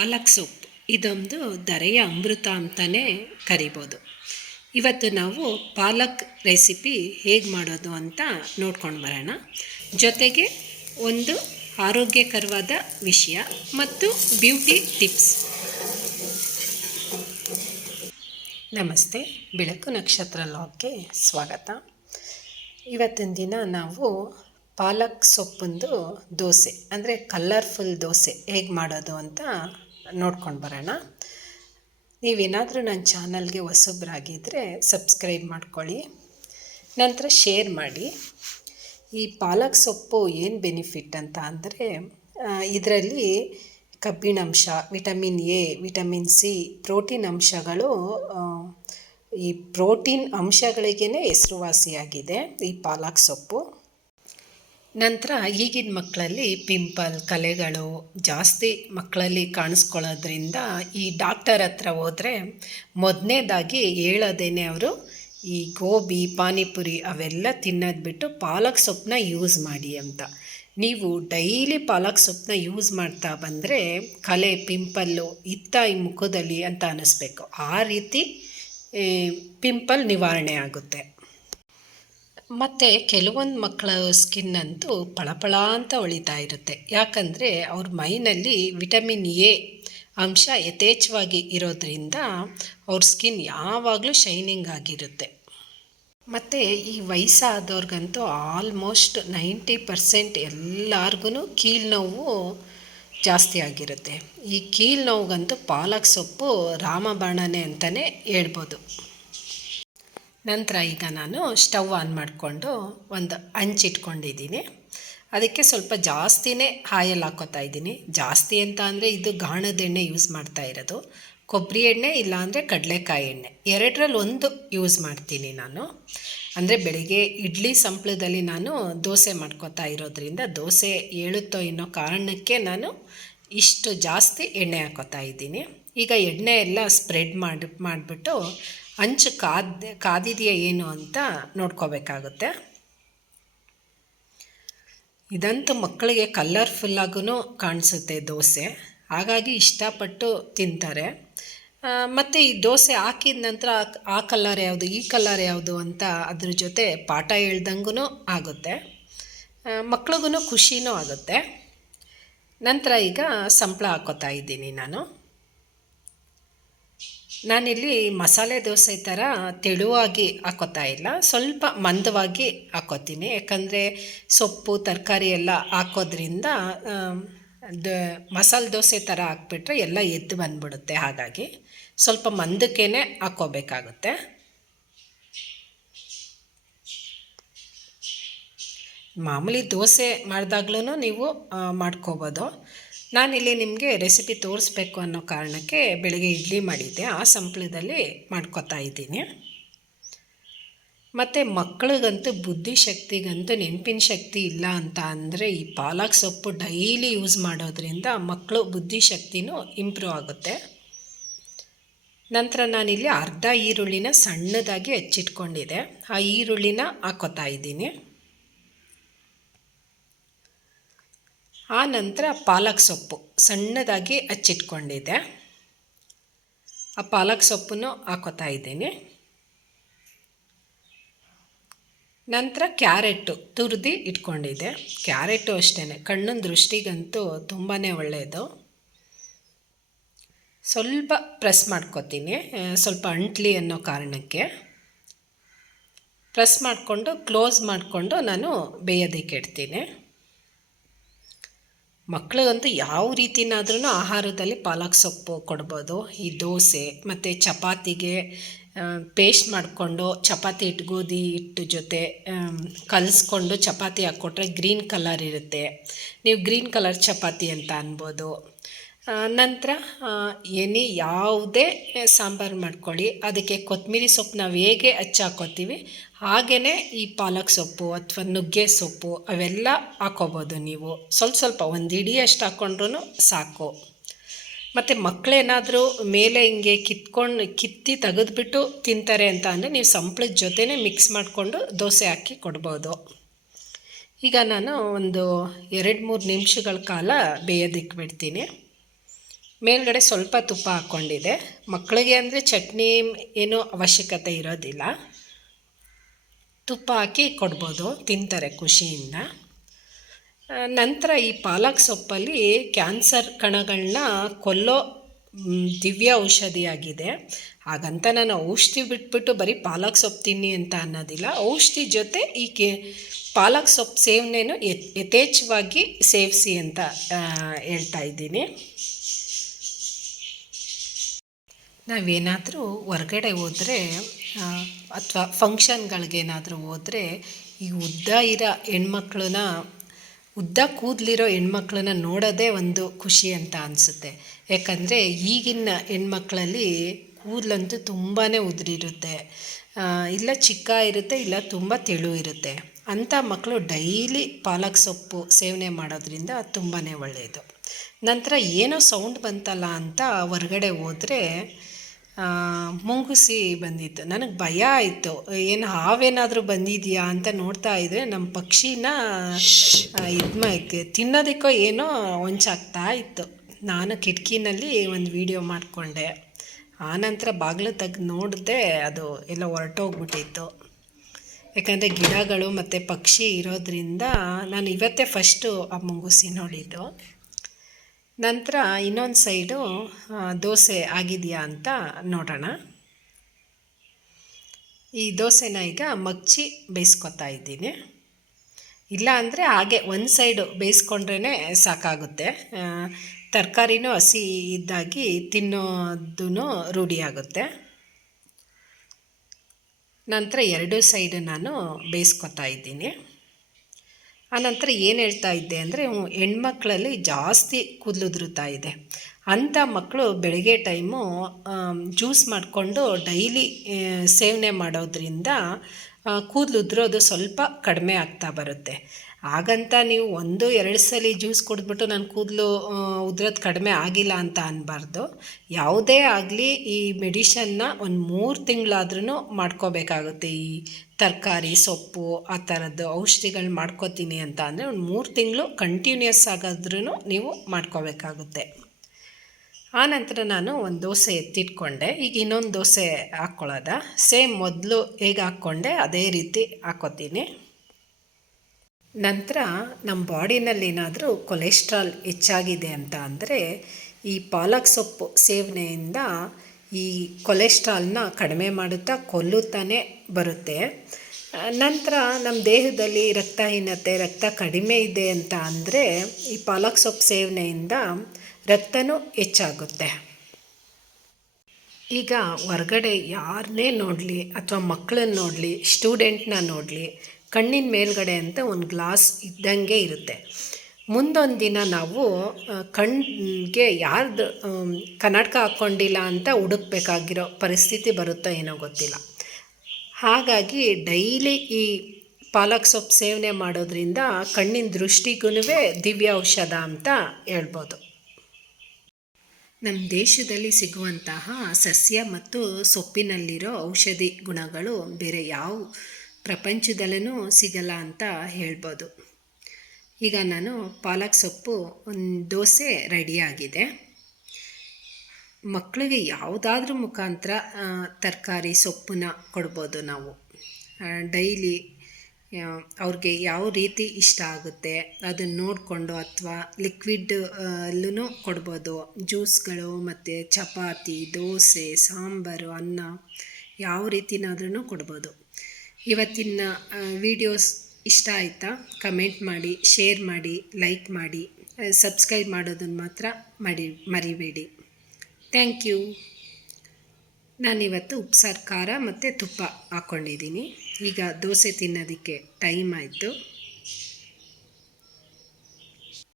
ಪಾಲಕ್ ಸೊಪ್ಪು ಇದೊಂದು ಧರೆಯ ಅಮೃತ ಅಂತಲೇ ಕರಿಬೋದು. ಇವತ್ತು ನಾವು ಪಾಲಕ್ ರೆಸಿಪಿ ಹೇಗೆ ಮಾಡೋದು ಅಂತ ನೋಡ್ಕೊಂಡು ಬರೋಣ. ಜೊತೆಗೆ ಒಂದು ಆರೋಗ್ಯಕರವಾದ ವಿಷಯ ಮತ್ತು ಬ್ಯೂಟಿ ಟಿಪ್ಸ್. ನಮಸ್ತೆ, ಬೆಳಕು ನಕ್ಷತ್ರ ಲಾಗ್ಗೆ ಸ್ವಾಗತ. ಇವತ್ತಿನ ದಿನ ನಾವು ಪಾಲಕ್ ಸೊಪ್ಪಂದು ದೋಸೆ ಅಂದರೆ ಕಲರ್ಫುಲ್ ದೋಸೆ ಹೇಗೆ ಮಾಡೋದು ಅಂತ ನೋಡ್ಕೊಂಡು ಬರೋಣ. ನೀವೇನಾದರೂ ನನ್ನ ಚಾನಲ್ಗೆ ಹೊಸಬ್ರಾಗಿದ್ದರೆ ಸಬ್ಸ್ಕ್ರೈಬ್ ಮಾಡ್ಕೊಳ್ಳಿ, ನಂತರ ಶೇರ್ ಮಾಡಿ. ಈ ಪಾಲಕ್ ಸೊಪ್ಪು ಏನು ಬೆನಿಫಿಟ್ ಅಂತ ಅಂದರೆ ಇದರಲ್ಲಿ ಕಬ್ಬಿಣಾಂಶ, vitamin A, vitamin C, protein ಅಂಶಗಳು ಈ ಪ್ರೋಟೀನ್ ಅಂಶಗಳಿಗೇ ಹೆಸರುವಾಸಿಯಾಗಿದೆ ಈ ಪಾಲಕ್ ಸೊಪ್ಪು. ನಂತರ ಈಗಿನ ಮಕ್ಕಳಲ್ಲಿ ಪಿಂಪಲ್, ಕಲೆಗಳು ಜಾಸ್ತಿ ಮಕ್ಕಳಲ್ಲಿ ಕಾಣಿಸ್ಕೊಳ್ಳೋದ್ರಿಂದ ಈ ಡಾಕ್ಟರ್ ಹತ್ರ ಹೋದರೆ ಮೊದಲನೇದಾಗಿ ಹೇಳೋದೇನೆ ಅವರು ಈ ಗೋಬಿ, ಪಾನಿಪುರಿ ಅವೆಲ್ಲ ತಿನ್ನೋದು ಬಿಟ್ಟು ಪಾಲಕ್ ಸೊಪ್ಪನ್ನ ಯೂಸ್ ಮಾಡಿ ಅಂತ. ನೀವು ಡೈಲಿ ಪಾಲಕ್ ಸೊಪ್ಪನ್ನ ಯೂಸ್ ಮಾಡ್ತಾ ಬಂದರೆ ಕಲೆ, ಪಿಂಪಲ್ಲು ಇತ್ತ ಈ ಮುಖದಲ್ಲಿ ಅಂತ ಅನ್ನಿಸ್ಬೇಕು. ಆ ರೀತಿ ಪಿಂಪಲ್ ನಿವಾರಣೆ ಆಗುತ್ತೆ. ಮತ್ತು ಕೆಲವೊಂದು ಮಕ್ಕಳ ಸ್ಕಿನ್ನಂತೂ ಪಳಪಳ ಅಂತ ಹೊಳಿತಾ ಇರುತ್ತೆ. ಯಾಕಂದರೆ ಅವ್ರ ಮೈನಲ್ಲಿ ವಿಟಮಿನ್ ಎ ಅಂಶ ಯಥೇಚ್ಛವಾಗಿ ಇರೋದ್ರಿಂದ ಅವ್ರ ಸ್ಕಿನ್ ಯಾವಾಗಲೂ ಶೈನಿಂಗ್ ಆಗಿರುತ್ತೆ. ಮತ್ತು ಈ ವಯಸ್ಸಾದವ್ರಿಗಂತೂ ಆಲ್ಮೋಸ್ಟ್ 90% ಎಲ್ಲರಿಗೂ ಕೀಲು ನೋವು ಜಾಸ್ತಿ ಆಗಿರುತ್ತೆ. ಈ ಕೀಲು ನೋವಿಗಂತೂ ಪಾಲಕ್ ಸೊಪ್ಪು ರಾಮಬಾಣನೇ ಅಂತಲೇ ಹೇಳ್ಬೋದು. ನಂತರ ಈಗ ನಾನು ಸ್ಟವ್ ಆನ್ ಮಾಡಿಕೊಂಡು ಒಂದು ಹಂಚಿಟ್ಕೊಂಡಿದ್ದೀನಿ. ಅದಕ್ಕೆ ಸ್ವಲ್ಪ ಜಾಸ್ತಿನೇ ಆಯಿಲ್ ಹಾಕ್ಕೋತಾ ಇದ್ದೀನಿ. ಜಾಸ್ತಿ ಅಂತ ಅಂದರೆ ಇದು ಗಾಣದ ಎಣ್ಣೆ ಯೂಸ್ ಮಾಡ್ತಾ ಇರೋದು. ಕೊಬ್ಬರಿ ಎಣ್ಣೆ ಇಲ್ಲಾಂದರೆ ಕಡಲೆಕಾಯಿ ಎಣ್ಣೆ, ಎರಡರಲ್ಲಿ ಒಂದು ಯೂಸ್ ಮಾಡ್ತೀನಿ ನಾನು. ಅಂದರೆ ಬೆಳಿಗ್ಗೆ ಇಡ್ಲಿ ಸಂಪ್ಳದಲ್ಲಿ ನಾನು ದೋಸೆ ಮಾಡ್ಕೋತಾ ಇರೋದ್ರಿಂದ ದೋಸೆ ಏಳುತ್ತೋ ಅನ್ನೋ ಕಾರಣಕ್ಕೆ ನಾನು ಇಷ್ಟು ಜಾಸ್ತಿ ಎಣ್ಣೆ ಹಾಕ್ಕೋತಾ ಇದ್ದೀನಿ. ಈಗ ಎಣ್ಣೆ ಎಲ್ಲ ಸ್ಪ್ರೆಡ್ ಮಾಡಿಬಿಟ್ಟು ಹಂಚು ಕಾದಿದೆಯಾ ಏನು ಅಂತ ನೋಡ್ಕೋಬೇಕಾಗುತ್ತೆ. ಇದಂತೂ ಮಕ್ಕಳಿಗೆ ಕಲರ್ಫುಲ್ಲಾಗೂ ಕಾಣಿಸುತ್ತೆ ದೋಸೆ, ಹಾಗಾಗಿ ಇಷ್ಟಪಟ್ಟು ತಿಂತಾರೆ. ಮತ್ತು ಈ ದೋಸೆ ಹಾಕಿದ ನಂತರ ಆ ಕಲರ್ ಯಾವುದು, ಈ ಕಲರ್ ಯಾವುದು ಅಂತ ಅದ್ರ ಜೊತೆ ಪಾಠ ಹೇಳ್ದಂಗೂ ಆಗುತ್ತೆ, ಮಕ್ಳಿಗೂ ಖುಷಿನೂ ಆಗುತ್ತೆ. ನಂತರ ಈಗ ಸಂಪ್ಳ ಹಾಕ್ಕೋತಾ ಇದ್ದೀನಿ ನಾನಿಲ್ಲಿ ಮಸಾಲೆ ದೋಸೆ ಥರ ತೆಳುವಾಗಿ ಹಾಕ್ಕೋತಾ ಇಲ್ಲ, ಸ್ವಲ್ಪ ಮಂದವಾಗಿ ಹಾಕ್ಕೋತೀನಿ. ಯಾಕಂದರೆ ಸೊಪ್ಪು, ತರಕಾರಿ ಎಲ್ಲ ಹಾಕೋದ್ರಿಂದ ಮಸಾಲೆ ದೋಸೆ ಥರ ಹಾಕ್ಬಿಟ್ರೆ ಎಲ್ಲ ಎದ್ದು ಬಂದ್ಬಿಡುತ್ತೆ. ಹಾಗಾಗಿ ಸ್ವಲ್ಪ ಮಂದಕ್ಕೇ ಹಾಕ್ಕೋಬೇಕಾಗುತ್ತೆ. ಮಾಮೂಲಿ ದೋಸೆ ಮಾಡಿದಾಗ್ಲೂ ನೀವು ಮಾಡ್ಕೋಬೋದು. ನಾನಿಲ್ಲಿ ನಿಮಗೆ ರೆಸಿಪಿ ತೋರಿಸ್ಬೇಕು ಅನ್ನೋ ಕಾರಣಕ್ಕೆ ಬೆಳಗ್ಗೆ ಇಡ್ಲಿ ಮಾಡಿದ್ದೆ, ಆ ಸಂಪ್ಳದಲ್ಲಿ ಮಾಡ್ಕೋತಾ ಇದ್ದೀನಿ. ಮತ್ತು ಮಕ್ಕಳಿಗಂತೂ ಬುದ್ಧಿಶಕ್ತಿಗಂತೂ ನೆನಪಿನ ಶಕ್ತಿ ಇಲ್ಲ ಅಂತ ಅಂದರೆ ಈ ಪಾಲಕ್ ಸೊಪ್ಪು ಡೈಲಿ ಯೂಸ್ ಮಾಡೋದ್ರಿಂದ ಮಕ್ಕಳು ಬುದ್ಧಿಶಕ್ತಿನೂ ಇಂಪ್ರೂವ್ ಆಗುತ್ತೆ. ನಂತರ ನಾನಿಲ್ಲಿ ಅರ್ಧ ಈರುಳ್ಳಿನ ಸಣ್ಣದಾಗಿ ಹೆಚ್ಚಿಟ್ಕೊಂಡಿದ್ದೆ, ಆ ಈರುಳ್ಳಿನ ಹಾಕ್ಕೋತಾ ಇದ್ದೀನಿ. ಆ ನಂತರ ಪಾಲಕ್ ಸೊಪ್ಪು ಸಣ್ಣದಾಗಿ ಹಚ್ಚಿಟ್ಕೊಂಡಿದ್ದೆ, ಆ ಪಾಲಕ್ ಸೊಪ್ಪನ್ನು ಹಾಕ್ಕೋತಾ ಇದ್ದೀನಿ. ನಂತರ ಕ್ಯಾರೆಟು ತುರಿದು ಇಟ್ಕೊಂಡಿದ್ದೆ. ಕ್ಯಾರೆಟು ಅಷ್ಟೇ ಕಣ್ಣಿನ ದೃಷ್ಟಿಗಂತೂ ತುಂಬಾ ಒಳ್ಳೆಯದು. ಸ್ವಲ್ಪ ಪ್ರೆಸ್ ಮಾಡ್ಕೋತೀನಿ, ಸ್ವಲ್ಪ ಅಂಟ್ಲಿ ಅನ್ನೋ ಕಾರಣಕ್ಕೆ ಪ್ರೆಸ್ ಮಾಡಿಕೊಂಡು ಕ್ಲೋಸ್ ಮಾಡಿಕೊಂಡು ನಾನು ಬೇಯೋದಕ್ಕೆ ಇಡ್ತೀನಿ. ಮಕ್ಕಳಿಗಂತೂ ಯಾವ ರೀತಿನಾದ್ರೂ ಆಹಾರದಲ್ಲಿ ಪಾಲಕ್ ಸೊಪ್ಪು ಕೊಡ್ಬೋದು. ಈ ದೋಸೆ ಮತ್ತು ಚಪಾತಿಗೆ ಪೇಸ್ಟ್ ಮಾಡಿಕೊಂಡು ಚಪಾತಿ ಹಿಟ್ಟು, ಗೋಧಿ ಹಿಟ್ಟು ಜೊತೆ ಕಲಿಸ್ಕೊಂಡು ಚಪಾತಿ ಹಾಕ್ಕೊಟ್ರೆ ಗ್ರೀನ್ ಕಲರ್ ಇರುತ್ತೆ, ನೀವು ಗ್ರೀನ್ ಕಲರ್ ಚಪಾತಿ ಅಂತ ಅನ್ಬೋದು. ನಂತರ ಯಾವುದೇ ಸಾಂಬಾರು ಮಾಡ್ಕೊಳ್ಳಿ, ಅದಕ್ಕೆ ಕೊತ್ತಂಬರಿ ಸೊಪ್ಪು ನಾವು ಹೇಗೆ ಹಾಕ್ಕೋತೀವಿ ಹಾಗೆಯೇ ಈ ಪಾಲಕ್ ಸೊಪ್ಪು ಅಥವಾ ನುಗ್ಗೆ ಸೊಪ್ಪು ಅವೆಲ್ಲ ಹಾಕ್ಕೋಬೋದು. ನೀವು ಸ್ವಲ್ಪ ಒಂದು ಹಿಡಿಯಷ್ಟು ಹಾಕ್ಕೊಂಡ್ರೂ ಸಾಕು. ಮತ್ತು ಮಕ್ಕಳೇನಾದರೂ ಮೇಲೆ ಹಿಂಗೆ ಕಿತ್ತಿ ತೆಗೆದುಬಿಟ್ಟು ತಿಂತಾರೆ ಅಂತ ಅಂದರೆ ನೀವು ಸಂಪ್ಳದ ಜೊತೆನೇ ಮಿಕ್ಸ್ ಮಾಡಿಕೊಂಡು ದೋಸೆ ಹಾಕಿ ಕೊಡ್ಬೋದು. ಈಗ ನಾನು ಒಂದು 2-3 ನಿಮಿಷಗಳ ಕಾಲ ಬೇಯೋದಕ್ಕೆ ಬಿಡ್ತೀನಿ. ಮೇಲ್ಗಡೆ ಸ್ವಲ್ಪ ತುಪ್ಪ ಹಾಕ್ಕೊಂಡಿದ್ದೆ. ಮಕ್ಕಳಿಗೆ ಅಂದರೆ ಚಟ್ನಿ ಏನೂ ಅವಶ್ಯಕತೆ ಇರೋದಿಲ್ಲ, ತುಪ್ಪ ಹಾಕಿ ಕೊಡ್ಬೋದು, ತಿಂತಾರೆ ಖುಷಿಯಿಂದ. ನಂತರ ಈ ಪಾಲಕ್ ಸೊಪ್ಪಲ್ಲಿ ಕ್ಯಾನ್ಸರ್ ಕಣಗಳನ್ನ ಕೊಲ್ಲೋ ದಿವ್ಯ ಔಷಧಿಯಾಗಿದೆ. ಹಾಗಂತ ನಾನು ಔಷಧಿ ಬಿಟ್ಬಿಟ್ಟು ಬರೀ ಪಾಲಕ್ ಸೊಪ್ಪು ತಿನ್ನಿ ಅಂತ ಅನ್ನೋದಿಲ್ಲ. ಔಷಧಿ ಜೊತೆ ಈ ಪಾಲಕ್ ಸೊಪ್ಪು ಸೇವನೆಯೂ ಯಥೇಚ್ಛವಾಗಿ ಸೇವಿಸಿ ಅಂತ ಹೇಳ್ತಾ ಇದ್ದೀನಿ. ನಾವೇನಾದರೂ ಹೊರ್ಗಡೆ ಹೋದರೆ ಅಥವಾ ಫಂಕ್ಷನ್ಗಳಿಗೇನಾದರೂ ಹೋದರೆ ಈ ಉದ್ದ ಕೂದಲಿರೋ ಹೆಣ್ಮಕ್ಳನ್ನ ನೋಡೋದೇ ಒಂದು ಖುಷಿ ಅಂತ ಅನಿಸುತ್ತೆ. ಯಾಕಂದರೆ ಈಗಿನ ಹೆಣ್ಮಕ್ಳಲ್ಲಿ ಕೂದಲಂತೂ ತುಂಬಾ ಉದುರಿರುತ್ತೆ, ಇಲ್ಲ ಚಿಕ್ಕ ಇರುತ್ತೆ, ಇಲ್ಲ ತುಂಬ ತೆಳು ಇರುತ್ತೆ. ಅಂಥ ಮಕ್ಕಳು ಡೈಲಿ ಪಾಲಕ್ ಸೊಪ್ಪು ಸೇವನೆ ಮಾಡೋದ್ರಿಂದ ತುಂಬಾ ಒಳ್ಳೆಯದು. ನಂತರ ಏನೋ ಸೌಂಡ್ ಬಂತಲ್ಲ ಅಂತ ಹೊರ್ಗಡೆ ಹೋದರೆ ಮುಂಗುಸಿ ಬಂದಿತ್ತು. ನನಗೆ ಭಯ ಆಯಿತು, ಏನು ಹಾವೇನಾದರೂ ಬಂದಿದೆಯಾ ಅಂತ ನೋಡ್ತಾ ಇದ್ದರೆ ನಮ್ಮ ಪಕ್ಷಿನ ತಿನ್ನೋದಕ್ಕೋ ಏನೋ ಹೊಂಚಾಗ್ತಾ ಇತ್ತು. ನಾನು ಕಿಟಕಿನಲ್ಲಿ ಒಂದು ವಿಡಿಯೋ ಮಾಡಿಕೊಂಡೆ. ಆನಂತರ ಬಾಗಿಲು ತೆಗೆದು ನೋಡಿದೆ, ಅದು ಎಲ್ಲ ಹೊರಟೋಗ್ಬಿಟ್ಟಿತ್ತು. ಯಾಕಂದರೆ ಗಿಡಗಳು ಮತ್ತು ಪಕ್ಷಿ ಇರೋದ್ರಿಂದ ನಾನು ಇವತ್ತೇ ಫಸ್ಟು ಆ ಮುಂಗುಸಿ ನೋಡಿದ್ದು. ನಂತರ ಇನ್ನೊಂದು ಸೈಡು ದೋಸೆ ಆಗಿದೆಯಾ ಅಂತ ನೋಡೋಣ. ಈ ದೋಸೆನ ಈಗ ಮಗ್ಚಿ ಬೇಯಿಸ್ಕೊತಾ ಇದ್ದೀನಿ. ಇಲ್ಲ ಅಂದರೆ ಹಾಗೆ ಒಂದು ಸೈಡು ಬೇಯಿಸ್ಕೊಂಡ್ರೇ ಸಾಕಾಗುತ್ತೆ. ತರಕಾರಿನೂ ಹಸಿ ಇದ್ದಾಗಿ ತಿನ್ನೋದು ರೂಢಿಯಾಗುತ್ತೆ. ನಂತರ ಎರಡು ಸೈಡು ನಾನು ಬೇಯಿಸ್ಕೊತಾ ಇದ್ದೀನಿ. ಆನಂತರ ಏನು ಹೇಳ್ತಾ ಇದ್ದೆ ಅಂದರೆ, ಹೆಣ್ಮಕ್ಳಲ್ಲಿ ಜಾಸ್ತಿ ಕೂದಲುದುರುತ್ತಾ ಇದೆ. ಅಂಥ ಮಕ್ಕಳು ಬೆಳಗ್ಗೆ ಟೈಮು ಜ್ಯೂಸ್ ಮಾಡಿಕೊಂಡು ಡೈಲಿ ಸೇವನೆ ಮಾಡೋದ್ರಿಂದ ಕೂದಲುದುರೋದು ಸ್ವಲ್ಪ ಕಡಿಮೆ ಆಗ್ತಾ ಬರುತ್ತೆ. ಹಾಗಂತ ನೀವು 1-2 ಸಲ ಜ್ಯೂಸ್ ಕುಡಿದ್ಬಿಟ್ಟು ನನ್ನ ಕೂದಲು ಉದುರೋದು ಕಡಿಮೆ ಆಗಿಲ್ಲ ಅಂತ ಅನ್ನಬಾರ್ದು. ಯಾವುದೇ ಆಗಲಿ ಈ ಮೆಡಿಷನ್ನ ಒಂದು 3 ತಿಂಗಳಾದ್ರೂ ಮಾಡ್ಕೋಬೇಕಾಗುತ್ತೆ. ಈ ತರಕಾರಿ, ಸೊಪ್ಪು ಆ ಥರದ್ದು ಔಷಧಿಗಳು ಮಾಡ್ಕೋತೀನಿ ಅಂತ ಅಂದರೆ ಒಂದು 3 ತಿಂಗಳು ಕಂಟಿನ್ಯೂಸ್ ಆಗಾದ್ರೂ ನೀವು ಮಾಡ್ಕೋಬೇಕಾಗುತ್ತೆ. ಆನಂತರ ನಾನು ಒಂದು ದೋಸೆ ಎತ್ತಿಟ್ಕೊಂಡೆ. ಈಗ ಇನ್ನೊಂದು ದೋಸೆ ಹಾಕ್ಕೊಳ್ಳೋದ, ಸೇಮ್ ಮೊದಲು ಹೇಗೆ ಹಾಕ್ಕೊಂಡೆ ಅದೇ ರೀತಿ ಹಾಕ್ಕೋತೀನಿ. ನಂತರ ನಮ್ಮ ಬಾಡಿನಲ್ಲಿ ಏನಾದರೂ ಕೊಲೆಸ್ಟ್ರಾಲ್ ಹೆಚ್ಚಾಗಿದೆ ಅಂತ ಅಂದರೆ ಈ ಪಾಲಕ್ ಸೊಪ್ಪು ಸೇವನೆಯಿಂದ ಈ ಕೊಲೆಸ್ಟ್ರಾಲ್ನ ಕಡಿಮೆ ಮಾಡುತ್ತಾ ಕೊಲ್ಲುತ್ತಾನೆ ಬರುತ್ತೆ. ನಂತರ ನಮ್ಮ ದೇಹದಲ್ಲಿ ರಕ್ತಹೀನತೆ, ರಕ್ತ ಕಡಿಮೆ ಇದೆ ಅಂತ ಅಂದರೆ ಈ ಪಾಲಕ್ ಸೊಪ್ಪು ಸೇವನೆಯಿಂದ ರಕ್ತನೂ ಹೆಚ್ಚಾಗುತ್ತೆ. ಈಗ ಹೊರಗಡೆ ಯಾರನ್ನೇ ನೋಡಲಿ ಅಥವಾ ಮಕ್ಕಳನ್ನ ನೋಡಲಿ, ಸ್ಟೂಡೆಂಟ್ನ ನೋಡಲಿ, ಕಣ್ಣಿನ ಮೇಲ್ಗಡೆ ಅಂತ ಒಂದು ಗ್ಲಾಸ್ ಇದ್ದಂಗೆ ಇರುತ್ತೆ. ಮುಂದೊಂದು ದಿನ ನಾವು ಕಣ್ಣಿಗೆ ಯಾರ್ದು ಕನ್ನಡಕ ಹಾಕ್ಕೊಂಡಿಲ್ಲ ಅಂತ ಹುಡುಕ್ಬೇಕಾಗಿರೋ ಪರಿಸ್ಥಿತಿ ಬರುತ್ತೋ ಏನೋ ಗೊತ್ತಿಲ್ಲ. ಹಾಗಾಗಿ ಡೈಲಿ ಈ ಪಾಲಕ್ ಸೊಪ್ಪು ಸೇವನೆ ಮಾಡೋದ್ರಿಂದ ಕಣ್ಣಿನ ದೃಷ್ಟಿಗೂ ದಿವ್ಯ ಔಷಧ ಅಂತ ಹೇಳ್ಬೋದು. ನಮ್ಮ ದೇಶದಲ್ಲಿ ಸಿಗುವಂತಹ ಸಸ್ಯ ಮತ್ತು ಸೊಪ್ಪಿನಲ್ಲಿರೋ ಔಷಧಿ ಗುಣಗಳು ಬೇರೆ ಯಾವ ಪ್ರಪಂಚದಲ್ಲೂ ಸಿಗಲ್ಲ ಅಂತ ಹೇಳ್ಬೋದು. ಈಗ ನಾನು ಪಾಲಕ್ ಸೊಪ್ಪು ಒಂದು ದೋಸೆ ರೆಡಿಯಾಗಿದೆ. ಮಕ್ಕಳಿಗೆ ಯಾವುದಾದ್ರೂ ಮುಖಾಂತರ ತರಕಾರಿ ಸೊಪ್ಪನ್ನ ಕೊಡ್ಬೋದು ನಾವು. ಡೈಲಿ ಅವ್ರಿಗೆ ಯಾವ ರೀತಿ ಇಷ್ಟ ಆಗುತ್ತೆ ಅದನ್ನು ನೋಡಿಕೊಂಡು ಅಥವಾ ಲಿಕ್ವಿಡ್ ಅಲ್ಲೂ ಕೊಡ್ಬೋದು. ಜ್ಯೂಸ್ಗಳು ಮತ್ತು ಚಪಾತಿ, ದೋಸೆ, ಸಾಂಬಾರು, ಅನ್ನ ಯಾವ ರೀತಿನಾದ್ರೂ ಕೊಡ್ಬೋದು. ಇವತ್ತಿನ ವಿಡಿಯೋಸ್ ಇಷ್ಟ ಆಯಿತಾ? ಕಮೆಂಟ್ ಮಾಡಿ, ಶೇರ್ ಮಾಡಿ, ಲೈಕ್ ಮಾಡಿ, ಸಬ್ಸ್ಕ್ರೈಬ್ ಮಾಡೋದನ್ನು ಮಾತ್ರ ಮರಿಬೇಡಿ. Thank you. ನಾನಿವತ್ತು ಉಪ್ಸಾರು, ಖಾರ ಮತ್ತು ತುಪ್ಪ ಹಾಕ್ಕೊಂಡಿದ್ದೀನಿ. ಈಗ ದೋಸೆ ತಿನ್ನೋದಕ್ಕೆ ಟೈಮ್ ಆಯಿತು.